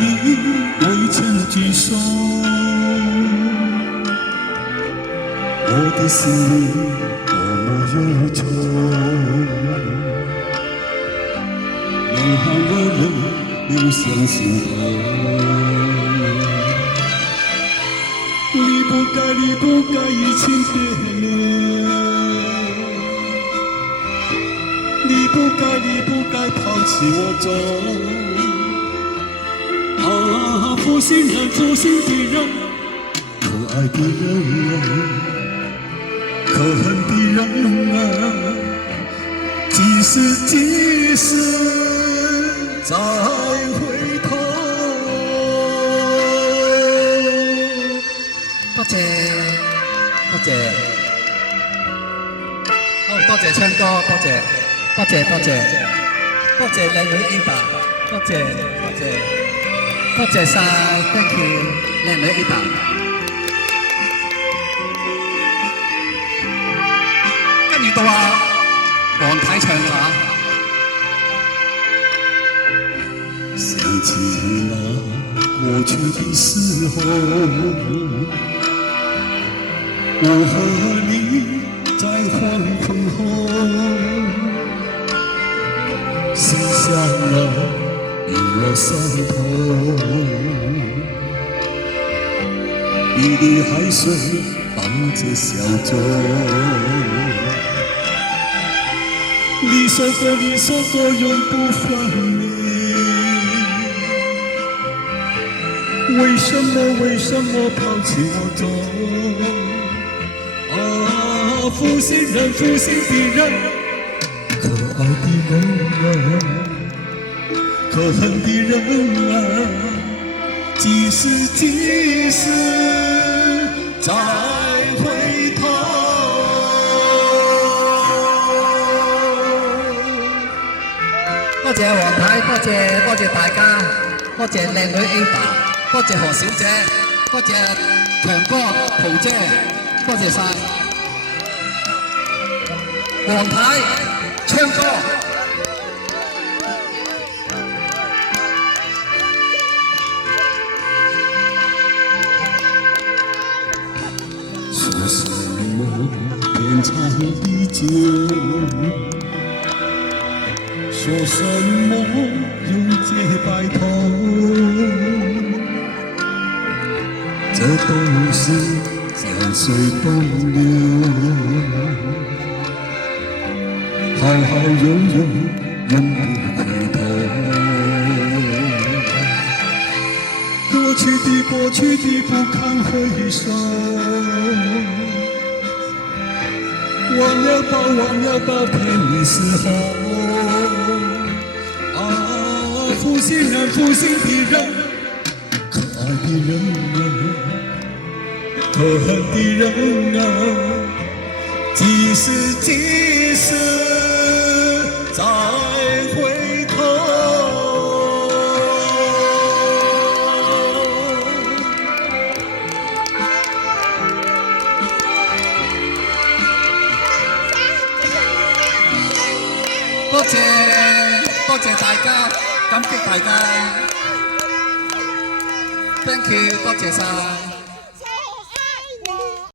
你未曾沮喪，我的心裡多麼憂愁，流汗了淚流向心頭。你不該移情別戀，你不該拋棄我走。啊，負心人，負心的人，可愛的人啊，可恨的人啊，幾時再回頭。多謝，多謝，好多謝唱歌，多謝，多謝，多謝，多謝靚女 Ada，多謝，多謝，多謝晒 ，thank you， 靚女 Ada。跟住到黃太唱下。想起那過去的時候，我和你在黃昏後，心像那日落山頭，一粒海水伴着小舟。你說過永不分離，為什麼拋棄我走？啊，負心人，負心的人，可愛的人啊，可恨的人啊，幾時再回頭？多謝黃太，多謝大家，多謝靚女 Ada， 多謝何小姐，多謝強哥、桃姐，多謝晒黃太唱歌。說什麼天長地久，說什麼永結白頭，這都是江水東流，好好悠悠永不回頭。過去的不堪回首，忘了吧骗你時候。啊，負心人，負心的人，可愛的人啊，可恨的人啊，幾時再回頭？多謝大家，感激大家 ，thank you， 多謝晒。